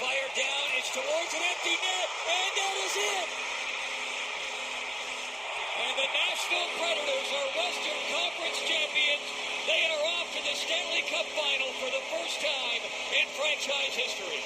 Fire down, it's towards an empty net, and that is it! And the Nashville Predators are Western Conference champions. They are off to the Stanley Cup Final for the first time in franchise history.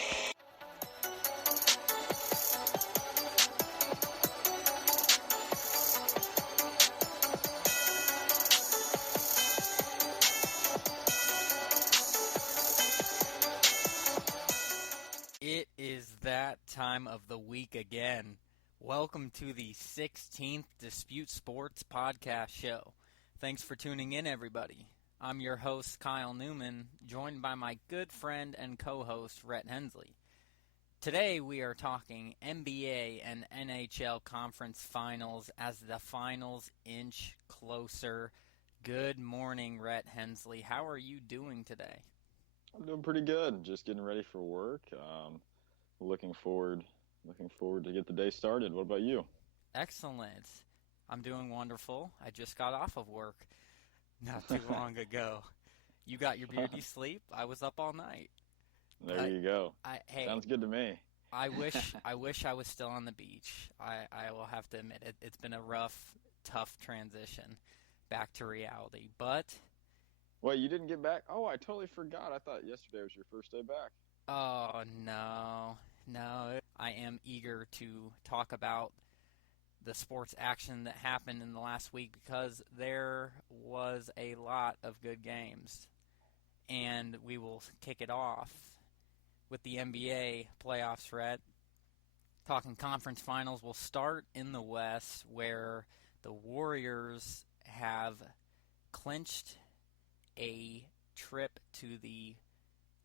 It is that time of the week again. Welcome to the 16th Dispute Sports Podcast Show. Thanks for tuning in, everybody. I'm your host, Kyle Neumann, joined by my good friend and co-host, Rhett Hensley. Today we are talking NBA and NHL Conference Finals as the finals inch closer. Good morning, Rhett Hensley. How are you doing today? I'm doing pretty good. Just getting ready for work. Looking forward to get the day started. What about you? Excellent. I'm doing wonderful. I just got off of work not too long ago. You got your beauty sleep. I was up all night. There you go. Sounds good to me. I wish I was still on the beach. I will have to admit it's been a rough, tough transition back to reality. But wait, you didn't get back? Oh, I totally forgot. I thought yesterday was your first day back. Oh, no. I am eager to talk about the sports action that happened in the last week because there was a lot of good games. And we will kick it off with the NBA playoffs, Rhett. Talking conference finals, we'll start in the West where the Warriors have clinched a trip to the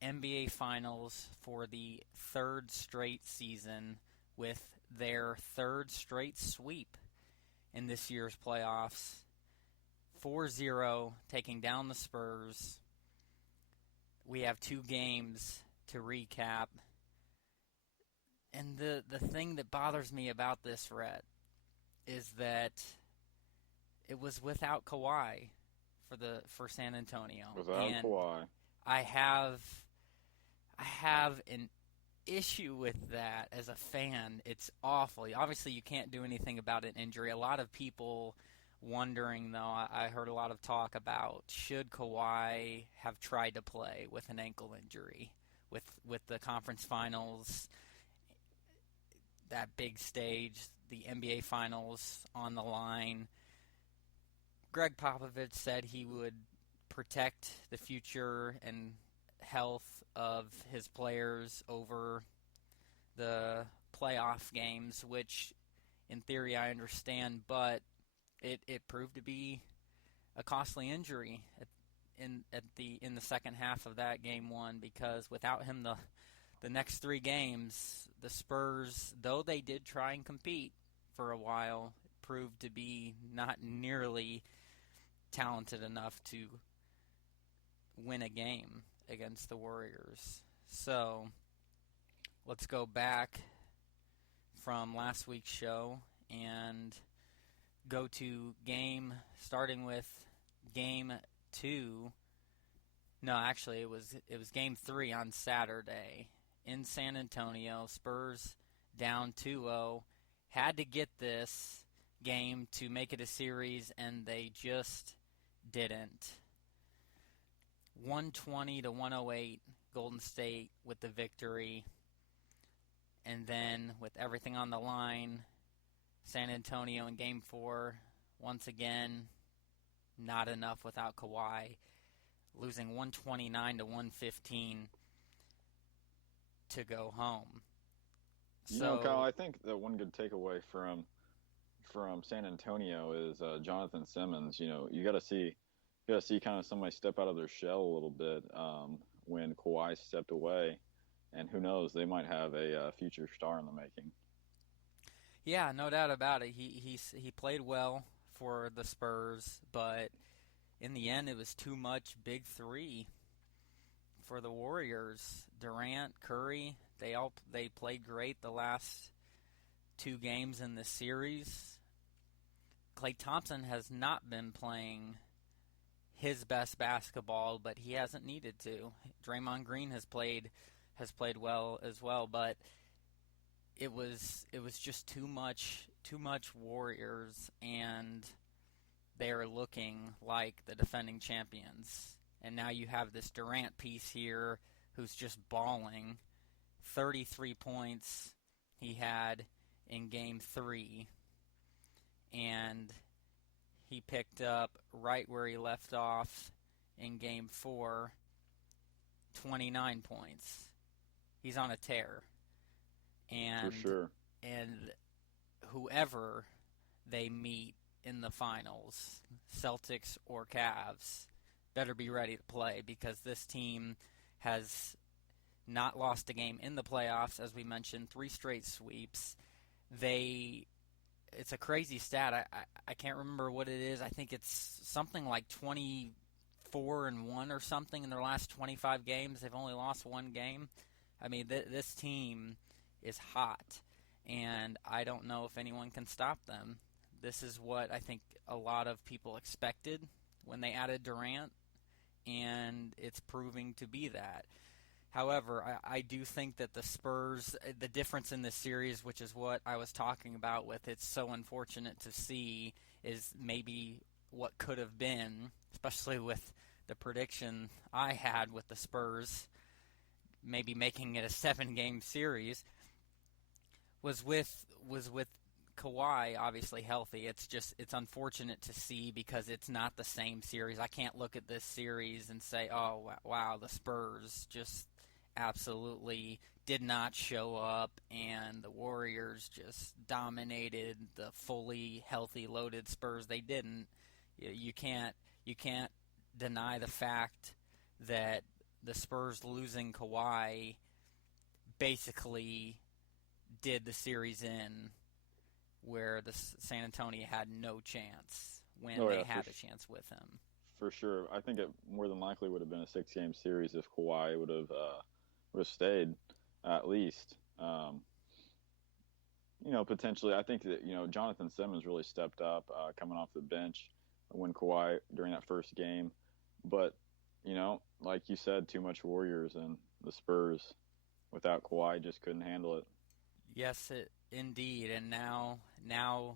NBA Finals for the third straight season with their third straight sweep in this year's playoffs. 4-0, taking down the Spurs. We have two games to recap. And the thing that bothers me about this, Rhett, is that it was without Kawhi for San Antonio. Without Kawhi. I have an issue with that as a fan. It's awful. Obviously, you can't do anything about an injury. A lot of people wondering, though, I heard a lot of talk about should Kawhi have tried to play with an ankle injury with the conference finals, that big stage, the NBA finals on the line. Greg Popovich said he would protect the future and health of his players over the playoff games, which in theory I understand, but it proved to be a costly injury in the second half of that game one, because without him the next three games, the Spurs, though they did try and compete for a while, proved to be not nearly talented enough to win a game against the Warriors. So let's go back from last week's show and go to starting with game 2. No, actually it was game 3 on Saturday in San Antonio. Spurs down 2-0. Had to get this game to make it a series, and they just didn't. 120-108, Golden State with the victory. And then with everything on the line, San Antonio in Game 4, once again, not enough without Kawhi, losing 129-115 to go home. Kyle, I think that one good takeaway from San Antonio is Jonathan Simmons. You got to see kind of somebody step out of their shell a little bit when Kawhi stepped away, and who knows, they might have a future star in the making. Yeah, no doubt about it. He played well for the Spurs, but in the end, it was too much big three for the Warriors. Durant, Curry, they played great the last two games in the series. Klay Thompson has not been playing his best basketball, but he hasn't needed to. Draymond Green has played has played well as well, but it was just too much Warriors, and they are looking like the defending champions. And now you have this Durant piece here who's just balling. 33 points he had in Game 3, and he picked up right where he left off in Game 4, 29 points. He's on a tear. And, for sure. And whoever they meet in the finals, Celtics or Cavs, better be ready to play, because this team has not lost a game in the playoffs. As we mentioned, 3 straight sweeps. It's a crazy stat. I can't remember what it is. I think it's something like 24-1 or something in their last 25 games. They've only lost 1 game. I mean, this team is hot, and I don't know if anyone can stop them. This is what I think a lot of people expected when they added Durant, and it's proving to be that. However, I do think that the Spurs, the difference in this series, which is what I was talking about with it's so unfortunate to see, is maybe what could have been, especially with the prediction I had with the Spurs maybe making it a 7-game series, was with Kawhi obviously healthy. It's unfortunate to see, because it's not the same series. I can't look at this series and say, oh, wow, the Spurs just absolutely did not show up, and the Warriors just dominated the fully healthy, loaded Spurs. They didn't. You can't deny the fact that the Spurs losing Kawhi basically did the series in where the San Antonio had no chance when they had a chance with him. For sure. I think it more than likely would have been a 6-game series if Kawhi would have stayed, at least. Potentially, I think that, Jonathan Simmons really stepped up coming off the bench when Kawhi during that first game. But, like you said, too much Warriors, and the Spurs without Kawhi just couldn't handle it. Yes, indeed. And now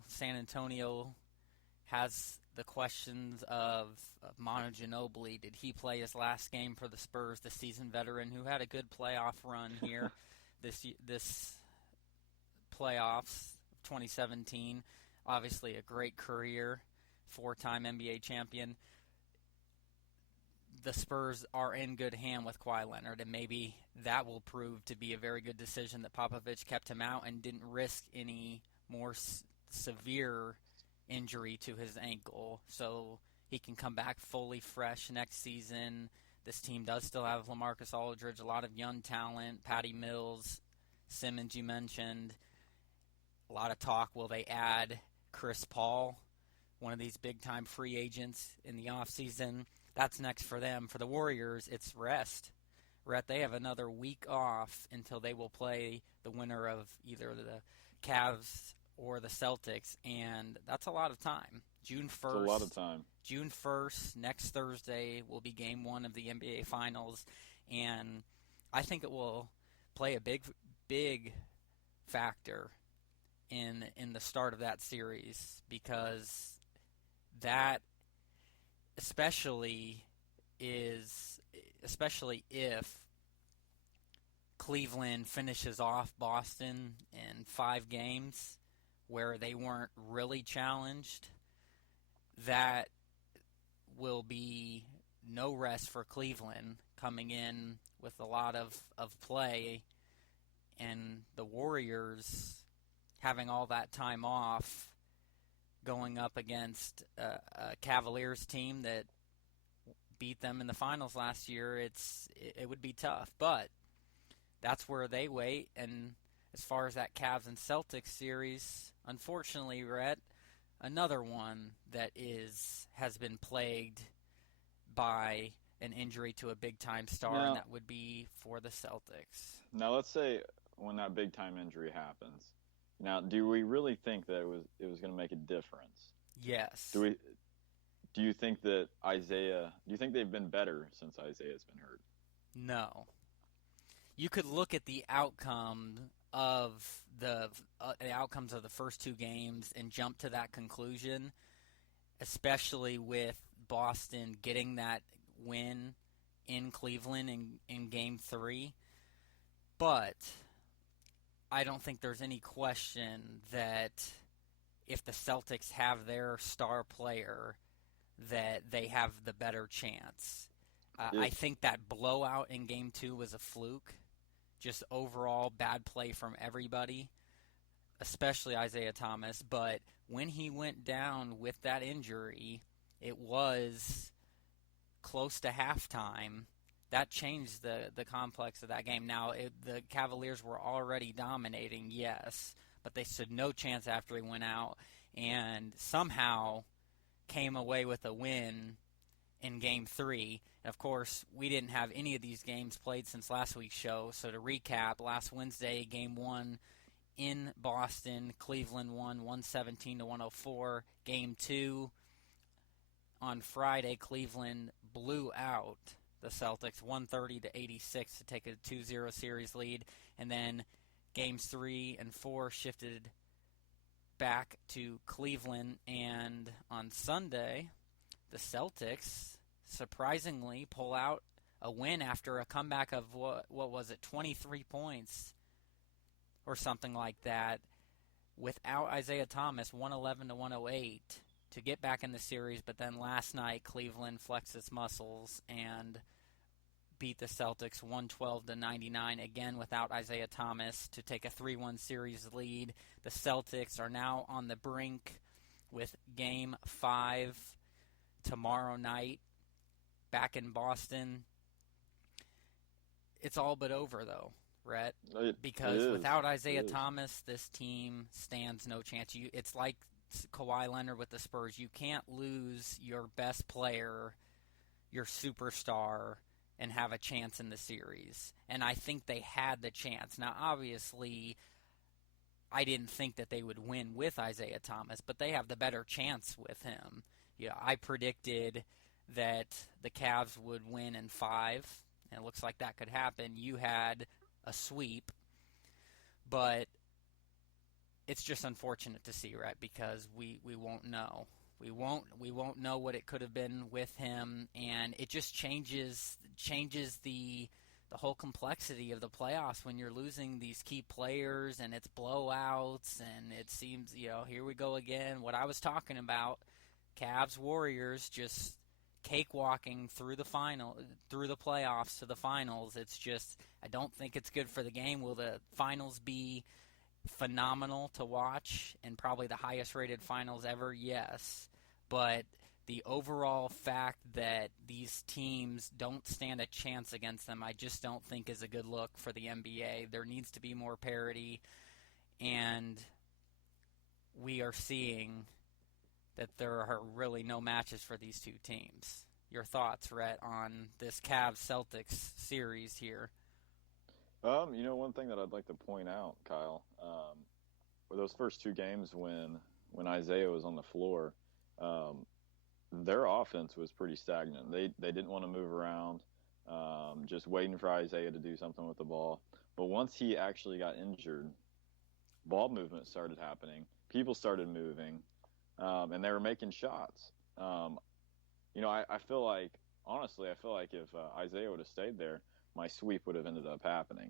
San Antonio has the questions of Manu Ginobili. Did he play his last game for the Spurs, the seasoned veteran who had a good playoff run here this playoffs 2017? Obviously a great career, 4-time NBA champion. The Spurs are in good hand with Kawhi Leonard, and maybe that will prove to be a very good decision that Popovich kept him out and didn't risk any more severe injury to his ankle, so he can come back fully fresh next season. This team does still have LaMarcus Aldridge, a lot of young talent, Patty Mills, Simmons you mentioned. A lot of talk, will they add Chris Paul, one of these big-time free agents in the offseason? That's next for them. For the Warriors, it's rest. Rhett, they have another week off until they will play the winner of either the Cavs or the Celtics, and that's a lot of time. June 1st. It's a lot of time. June 1st, next Thursday, will be Game 1 of the NBA Finals, and I think it will play a big factor in the start of that series, because that especially if Cleveland finishes off Boston in 5 games where they weren't really challenged, that will be no rest for Cleveland coming in with a lot of play, and the Warriors having all that time off going up against a Cavaliers team that beat them in the finals last year. It would be tough, but that's where they wait. And as far as that Cavs and Celtics series, unfortunately, Rhett, another one that has been plagued by an injury to a big-time star, and that would be for the Celtics. Now, let's say when that big-time injury happens, now, do we really think that it was going to make a difference? Yes. Do you think that do you think they've been better since Isaiah's been hurt? No. you could look at the outcomes of the first two games and jump to that conclusion, especially with Boston getting that win in Cleveland in Game 3. But I don't think there's any question that if the Celtics have their star player, that they have the better chance. I think that blowout in Game 2 was a fluke. Just overall bad play from everybody, especially Isaiah Thomas. But when he went down with that injury, it was close to halftime. That changed the complex of that game. Now, the Cavaliers were already dominating, yes, but they stood no chance after he went out and somehow came away with a win in Game 3. And of course, we didn't have any of these games played since last week's show. So to recap, last Wednesday, Game 1 in Boston, Cleveland won 117-104. Game 2 on Friday, Cleveland blew out the Celtics 130-86 to take a 2-0 series lead. And then Games 3 and 4 shifted back to Cleveland. And on Sunday, the Celtics surprisingly pull out a win after a comeback of, what was it, 23 points or something like that, without Isaiah Thomas, 111-108 to get back in the series. But then last night, Cleveland flexed its muscles and beat the Celtics 112-99, again without Isaiah Thomas, to take a 3-1 series lead. The Celtics are now on the brink with Game 5 tomorrow night back in Boston. It's all but over, though, Rhett, because without Isaiah Thomas, this team stands no chance. It's like Kawhi Leonard with the Spurs. You can't lose your best player, your superstar, and have a chance in the series. And I think they had the chance. Now, obviously, I didn't think that they would win with Isaiah Thomas, but they have the better chance with him. Yeah, I predicted that the Cavs would win in 5, and it looks like that could happen. You had a sweep, but it's just unfortunate to see, right? Because we won't know. We won't know what it could have been with him, and it just changes the whole complexity of the playoffs when you're losing these key players and it's blowouts, and it seems, here we go again. What I was talking about, Cavs Warriors just cakewalking through the playoffs to the finals. It's just, I don't think it's good for the game. Will the finals be phenomenal to watch and probably the highest rated finals ever? Yes. But the overall fact that these teams don't stand a chance against them, I just don't think is a good look for the NBA. There needs to be more parity, and we are seeing that there are really no matches for these two teams. Your thoughts, Rhett, on this Cavs-Celtics series here? One thing that I'd like to point out, Kyle, were those first two games when Isaiah was on the floor, their offense was pretty stagnant. They didn't want to move around, just waiting for Isaiah to do something with the ball. But once he actually got injured, ball movement started happening. People started moving. And they were making shots. I feel like, honestly, if Isaiah would have stayed there, my sweep would have ended up happening.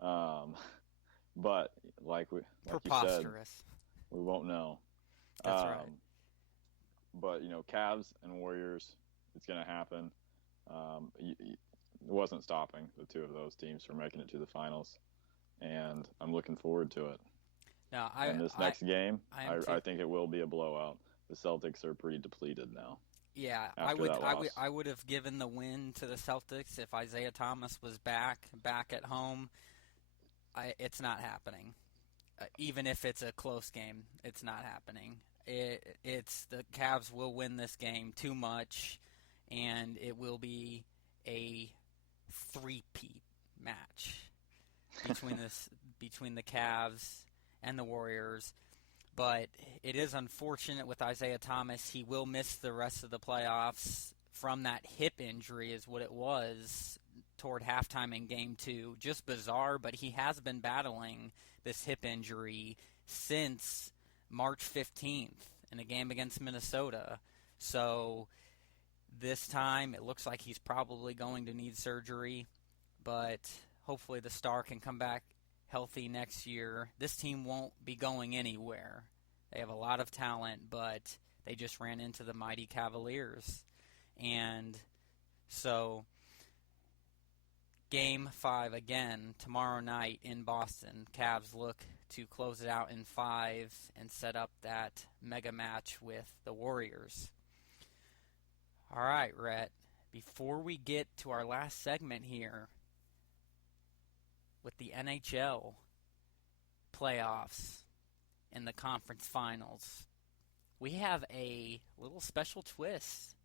But like you said, we won't know. That's right. But, Cavs and Warriors, it's going to happen. It wasn't stopping the two of those teams from making it to the finals. And I'm looking forward to it. No, this next game, I think it will be a blowout. The Celtics are pretty depleted now. Yeah, I would have given the win to the Celtics if Isaiah Thomas was back at home. It's not happening. Even if it's a close game, it's not happening. It's the Cavs will win this game too much, and it will be a three-peat match between the Cavs and the Warriors. But it is unfortunate with Isaiah Thomas. He will miss the rest of the playoffs from that hip injury is what it was toward halftime in Game 2. Just bizarre, but he has been battling this hip injury since March 15th in a game against Minnesota. So this time it looks like he's probably going to need surgery, but hopefully the star can come back healthy next year. This team won't be going anywhere. They have a lot of talent, but they just ran into the mighty Cavaliers. And so Game 5 again tomorrow night in Boston. Cavs look to close it out in 5 and set up that mega match with the Warriors. All right, Rhett, before we get to our last segment here with the NHL playoffs and the conference finals, we have a little special twist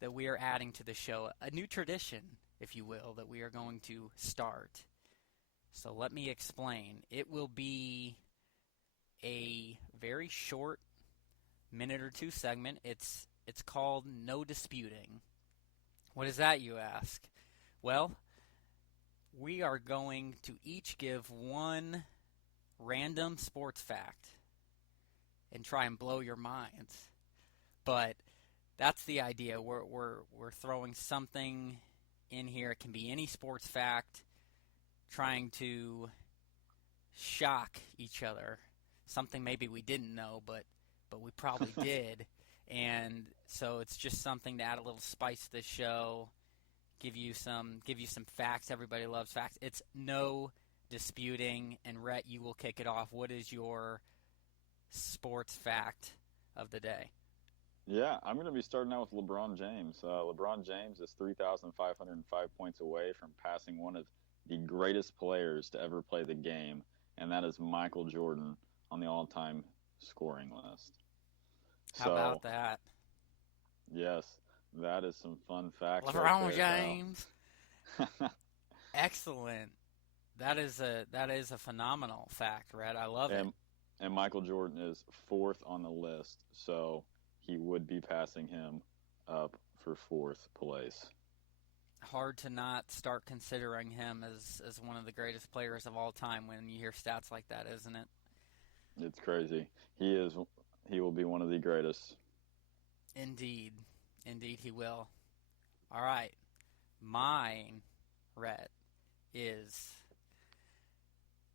that we are adding to the show, a new tradition, if you will, that we are going to start. So let me explain. It will be a very short minute or two segment. It's called No Disputing. What is that, you ask? Well, we are going to each give one random sports fact and try and blow your minds. But that's the idea. We're throwing something in here. It can be any sports fact, trying to shock each other. Something maybe we didn't know, but we probably did. And so it's just something to add a little spice to the show, give you some facts. Everybody loves facts. It's no disputing. And Rhett, you will kick it off. What is your sports fact of the day? Yeah, I'm going to be starting out with LeBron James. LeBron James is 3,505 points away from passing one of the greatest players to ever play the game, and that is Michael Jordan on the all-time scoring list. How about that? Yes, that is some fun facts. LeBron James. Excellent. That is a phenomenal fact, Rhett. I love it. And Michael Jordan is 4th on the list, so he would be passing him up for 4th place. Hard to not start considering him as one of the greatest players of all time when you hear stats like that, isn't it? It's crazy. He will be one of the greatest. Indeed he will. All right. Mine, Rhett, is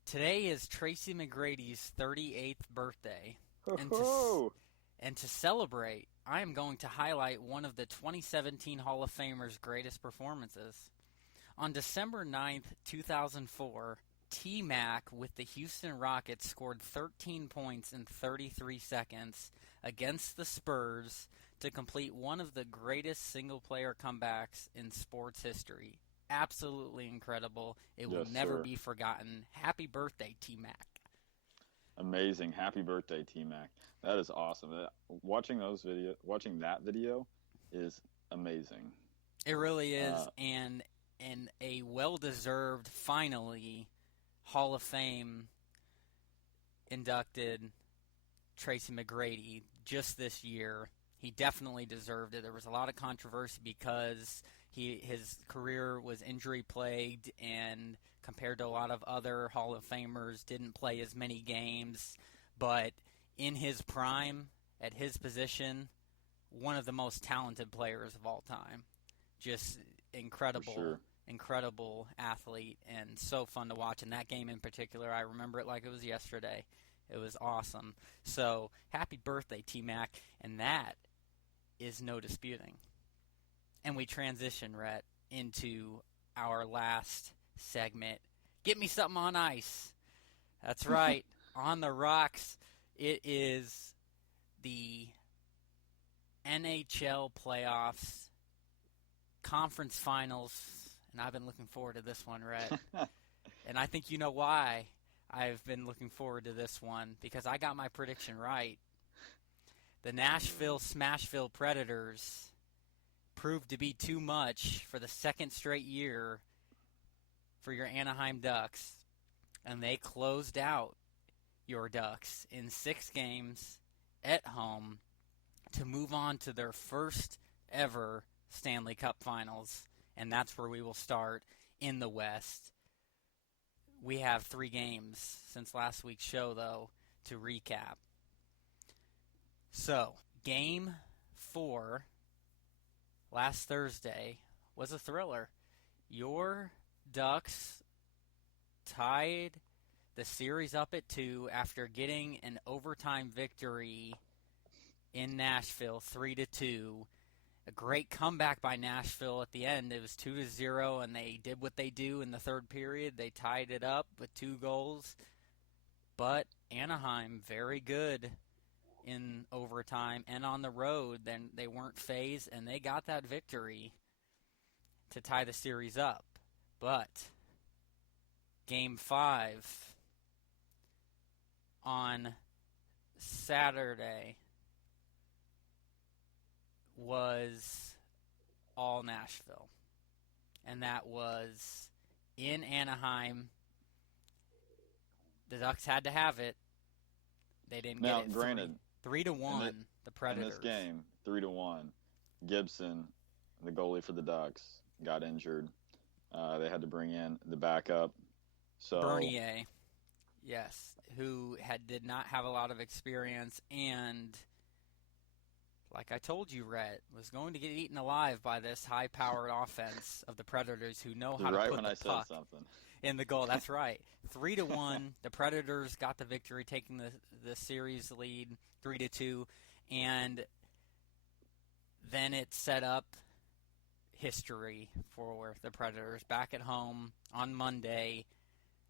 today is Tracy McGrady's 38th birthday. And to celebrate, I am going to highlight one of the 2017 Hall of Famers' greatest performances. On December 9th, 2004, T-Mac with the Houston Rockets scored 13 points in 33 seconds against the Spurs to complete one of the greatest single-player comebacks in sports history. Absolutely incredible. It will never be forgotten. Happy birthday, T-Mac. Amazing. Happy birthday, T-Mac. That is awesome. Watching that video is amazing. It really is, and a well-deserved, finally, Hall of Fame inducted Tracy McGrady just this year. He definitely deserved it. There was a lot of controversy because his career was injury-plagued, and compared to a lot of other Hall of Famers, didn't play as many games. But in his prime, at his position, one of the most talented players of all time. Just incredible athlete, and so fun to watch. And that game in particular, I remember it like it was yesterday. It was awesome. So, happy birthday, T-Mac. And that is no disputing. And we transition, Rhett, into our last segment. Get me something on ice. That's right. On the rocks, it is the NHL playoffs, conference finals, and I've been looking forward to this one, Rhett. And I think you know why I've been looking forward to this one, because I got my prediction right. The Nashville Smashville Predators proved to be too much for the second straight year for your Anaheim Ducks, and they closed out your Ducks in 6 games at home to move on to their first ever Stanley Cup Finals, and that's where we will start in the West. We have 3 games since last week's show, though, to recap. So, Game 4 last Thursday was a thriller. Your Ducks tied the series up at 2 after getting an overtime victory in Nashville, 3-2. A great comeback by Nashville at the end. It was 2-0, and they did what they do in the third period. They tied it up with 2 goals. But Anaheim, very good in overtime and on the road. Then they weren't phased, and they got that victory to tie the series up. But Game 5 on Saturday was all Nashville. And that was in Anaheim. The Ducks had to have it. They didn't get it. Now, granted, 3-1, the Predators. In this game, 3-1, Gibson, the goalie for the Ducks, got injured. They had to bring in the backup. So Bernier, yes, who did not have a lot of experience, and like I told you, Rhett, was going to get eaten alive by this high-powered offense of the Predators, who know how to put the puck in the goal. That's right. 3-1, the Predators got the victory, taking the series lead 3-2, and then it set up history for the Predators back at home on Monday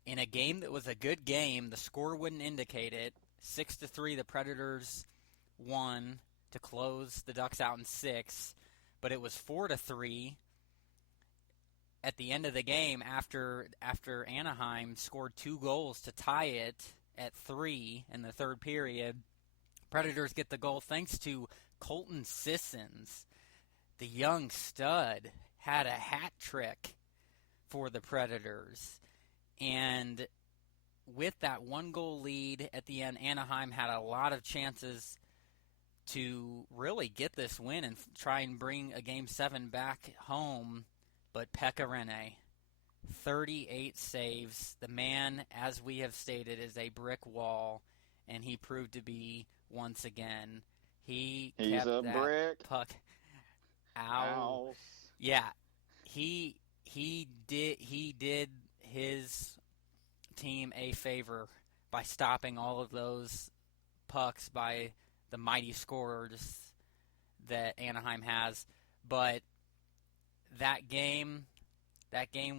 in a game that was a good game. The score wouldn't indicate it. 6-3, the Predators won to close the Ducks out in 6, but it was 4-3 at the end of the game after Anaheim scored 2 goals to tie it at 3 in the third period. Predators get the goal thanks to Colton Sissons. The young stud had a hat trick for the Predators. And with that 1-goal lead at the end, Anaheim had a lot of chances to really get this win and try and bring a Game 7 back home. But Pekka Rinne, 38 saves. The man, as we have stated, is a brick wall, and he proved to be once again. He's kept a that brick. Puck out. Yeah, he did his team a favor by stopping all of those pucks by the mighty scorers that Anaheim has. But that game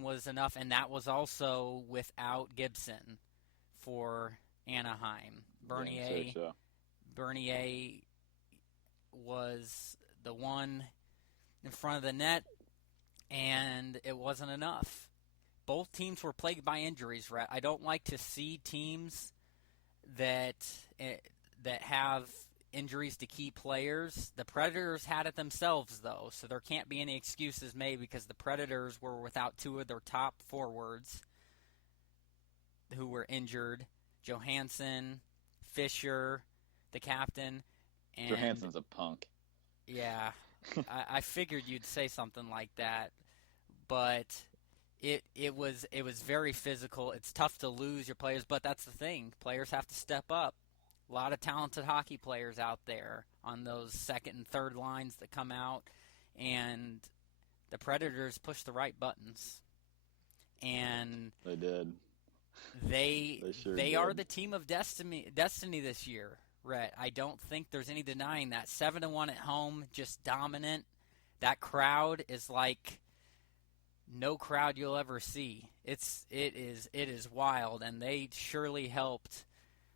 was enough, and that was also without Gibson for Anaheim. Bernier was the one in front of the net, and it wasn't enough. Both teams were plagued by injuries, Rhett. I don't like to see teams that have injuries to key players. The Predators had it themselves, though, so there can't be any excuses made because the Predators were without 2 of their top forwards who were injured. Johansson, Fisher, the captain. And Johansson's a punk. Yeah, I figured you'd say something like that, but it was very physical. It's tough to lose your players, but that's the thing. Players have to step up. A lot of talented hockey players out there on those second and third lines that come out, and the Predators pushed the right buttons. And they did. They are the team of destiny this year, Rhett. I don't think there's any denying that. 7-1 at home, just dominant. That crowd is like no crowd you'll ever see. It is wild, and they surely helped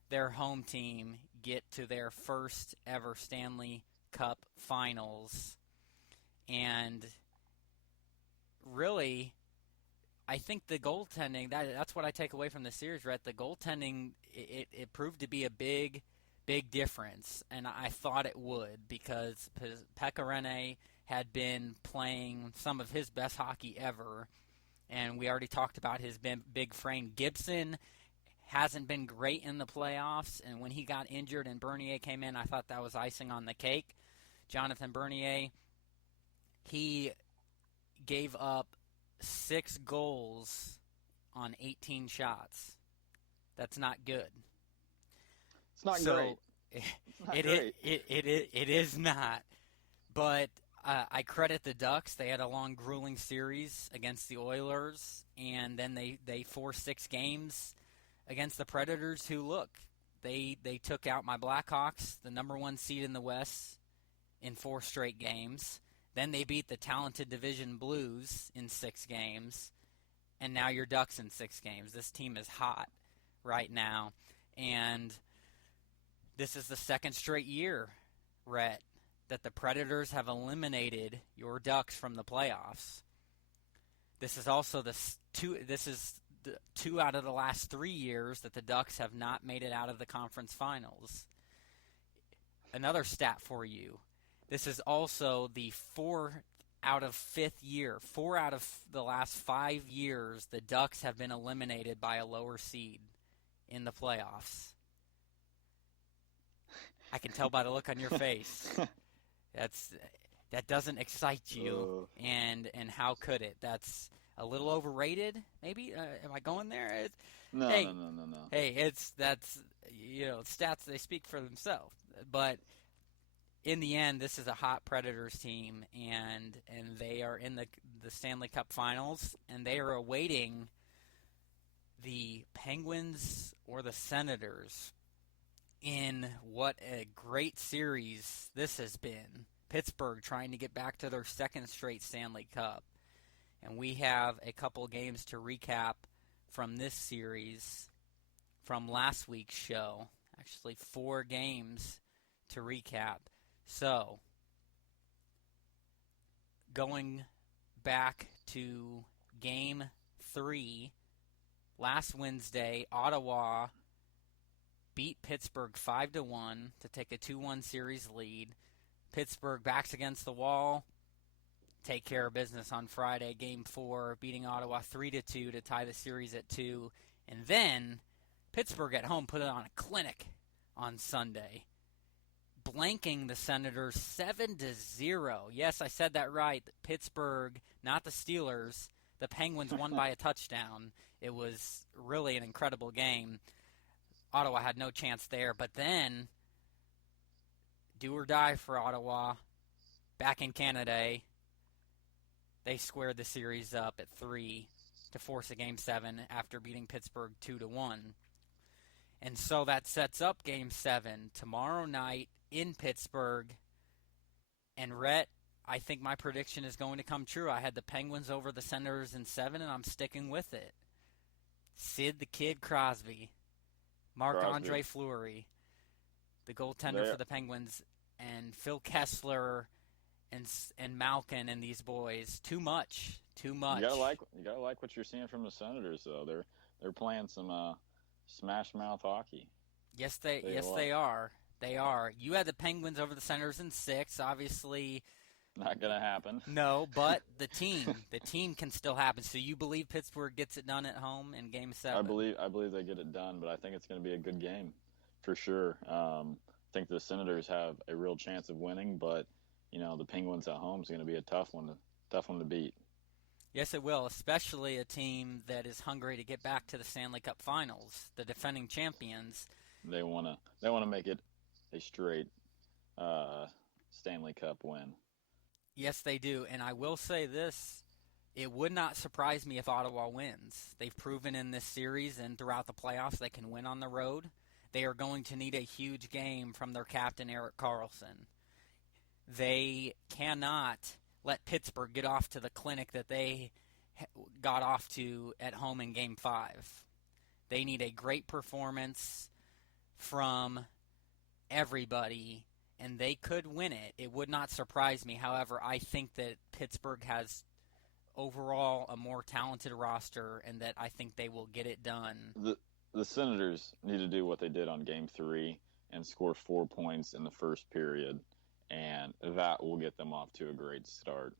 their home team get to their first ever Stanley Cup Finals. And really, I think the goaltending, that's what I take away from the series, Rhett. The goaltending, it proved to be a big difference, and I thought it would because Pekka Rinne had been playing some of his best hockey ever, and we already talked about his big frame. Gibson hasn't been great in the playoffs, and when he got injured and Bernier came in, I thought that was icing on the cake. Jonathan Bernier, he gave up 6 goals on 18 shots. That's not good. It's not great. It is not. But I credit the Ducks. They had a long, grueling series against the Oilers, and then they forced 6 games against the Predators, who, look, they took out my Blackhawks, the number 1 seed in the West, in 4 straight games. Then they beat the talented Division Blues in 6 games, and now your Ducks in 6 games. This team is hot right now, and this is the 2nd straight year, Rhett, that the Predators have eliminated your Ducks from the playoffs. This is also the 2 out of the last 3 years that the Ducks have not made it out of the conference finals. Another stat for you. This is also the 4 out of 5th year. 4 out of the last 5 years, the Ducks have been eliminated by a lower seed in the playoffs. I can tell by the look on your face. That doesn't excite you, and how could it? That's a little overrated, maybe. Am I going there? No. Hey, stats, they speak for themselves. But in the end, this is a hot Predators team, and they are in the Stanley Cup Finals, and they are awaiting the Penguins or the Senators in what a great series this has been. Pittsburgh trying to get back to their 2nd straight Stanley Cup. And we have a couple games to recap from this series from last week's show. Actually, 4 games to recap. So, going back to Game 3, last Wednesday, Ottawa beat Pittsburgh 5-1 to take a 2-1 series lead. Pittsburgh backs against the wall, take care of business on Friday, Game 4, beating Ottawa 3-2 to tie the series at 2. And then Pittsburgh at home put it on a clinic on Sunday, blanking the Senators 7-0. Yes, I said that right. Pittsburgh, not the Steelers. The Penguins won by a touchdown. It was really an incredible game. Ottawa had no chance there, but then do or die for Ottawa. Back in Canada, they squared the series up at 3 to force a Game 7 after beating Pittsburgh 2-1. And so that sets up Game 7 tomorrow night in Pittsburgh. And Rhett, I think my prediction is going to come true. I had the Penguins over the Senators in 7, and I'm sticking with it. Sid the Kid Crosby, Marc-Andre Fleury, the goaltender for the Penguins, and Phil Kessler and Malkin and these boys. Too much. You gotta like what you're seeing from the Senators, though. They're playing some smash mouth hockey. Yes, they are. They are. You had the Penguins over the Senators in 6. Obviously, not gonna happen. No, but the team can still happen. So you believe Pittsburgh gets it done at home in Game 7? I believe they get it done, but I think it's going to be a good game for sure. I think the Senators have a real chance of winning, but the Penguins at home is going to be a tough one to beat. Yes, it will, especially a team that is hungry to get back to the Stanley Cup Finals, the defending champions. They want to make it a straight Stanley Cup win. Yes, they do, and I will say this. It would not surprise me if Ottawa wins. They've proven in this series and throughout the playoffs they can win on the road. They are going to need a huge game from their captain, Erik Karlsson. They cannot let Pittsburgh get off to the clinic that they got off to at home in Game 5. They need a great performance from everybody, and they could win it. It would not surprise me. However, I think that Pittsburgh has overall a more talented roster, and that I think they will get it done. The Senators need to do what they did on Game 3 and score 4 points in the first period, and that will get them off to a great start.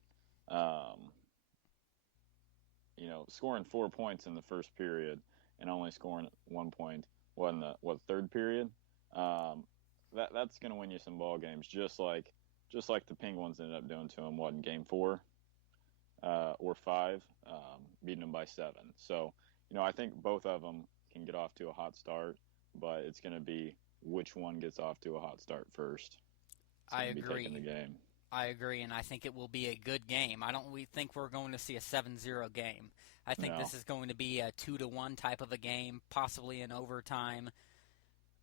Scoring 4 points in the first period and only scoring 1 point in the third period, that's going to win you some ball games, just like the Penguins ended up doing to them in Game 4. or 5, beating them by 7. So, I think both of them can get off to a hot start, but it's going to be which one gets off to a hot start first. I agree. Taking the game. I agree, and I think it will be a good game. We think we're going to see a 7-0 game. I think this is going to be a 2-1 type of a game, possibly in overtime.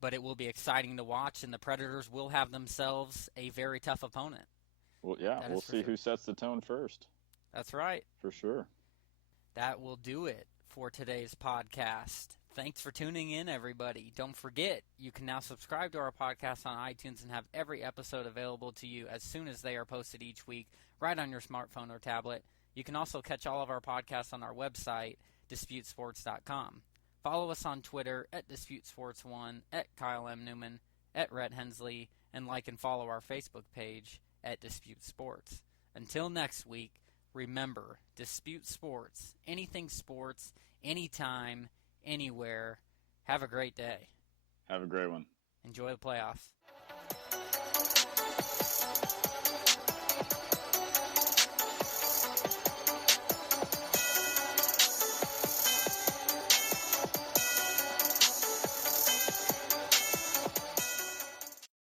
But it will be exciting to watch, and the Predators will have themselves a very tough opponent. Well, yeah, we'll see who sets the tone first. That's right. For sure. That will do it for today's podcast. Thanks for tuning in, everybody. Don't forget, you can now subscribe to our podcast on iTunes and have every episode available to you as soon as they are posted each week, right on your smartphone or tablet. You can also catch all of our podcasts on our website, DisputeSports.com. Follow us on Twitter at DisputeSports1, at Kyle M. Neumann, at Rhett Hensley, and like and follow our Facebook page at Dispute Sports. Until next week, remember, Dispute Sports, anything sports, anytime, anywhere. Have a great day. Have a great one. Enjoy the playoffs.